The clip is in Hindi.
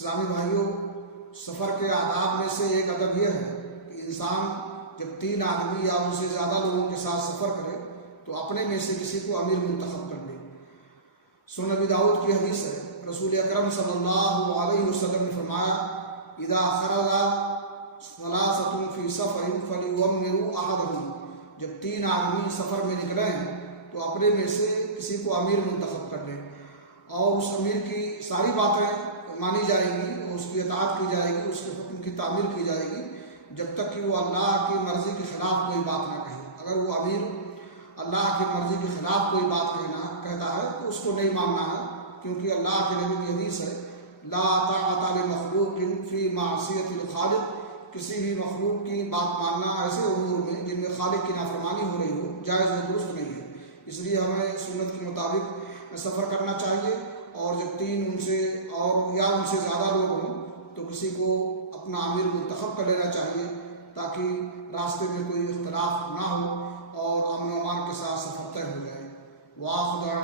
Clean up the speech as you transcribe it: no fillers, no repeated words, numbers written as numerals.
इस्लामी भाइयों, सफ़र के आदाब में से एक अदब यह है कि इंसान जब 3 आदमी या उनसे ज़्यादा लोगों के साथ सफ़र करे तो अपने में से किसी को अमीर मुंतखब कर ले। सुनन नबी दाऊद की हदीस है, रसूल अकरम सल्लल्लाहु अलैहि वसल्लम ने फरमाया, इदा खरजा सलासतुन फी सफरिन फलियुम्मिरु अहदहुम, जब 3 आदमी सफ़र में निकले हैं तो अपने में से किसी को अमीर मुंतखब कर ले और उस अमीर की सारी बातें मानी जाएंगी, उसकी इताअत की जाएगी, उसके हुक्म की तामील की जाएगी, जब तक कि वो अल्लाह की मर्ज़ी के ख़िलाफ़ कोई बात ना कहे। अगर वो अमीर अल्लाह की मर्ज़ी के ख़िलाफ़ कोई बात कहता है तो उसको नहीं मानना है, क्योंकि अल्लाह के नबी की हदीस है, ला ताअता लिमख़लूक़िन फ़ी मासियतिल ख़ालिक़, किसी भी मखलूक की बात मानना ऐसे उमूर में जिनमें खालिक की नाफरमानी हो रही हो जायज़ और दुरुस्त नहीं है। इसलिए हमें सुन्नत के मुताबिक सफ़र करना चाहिए और जब 3 उनसे और या उनसे ज़्यादा लोग हों तो किसी को अपना अमीर मुंतखब कर लेना चाहिए, ताकि रास्ते में कोई इख्तिलाफ ना हो और अमन व अमान के साथ सफ़र तय हो जाए। वाह खुदा।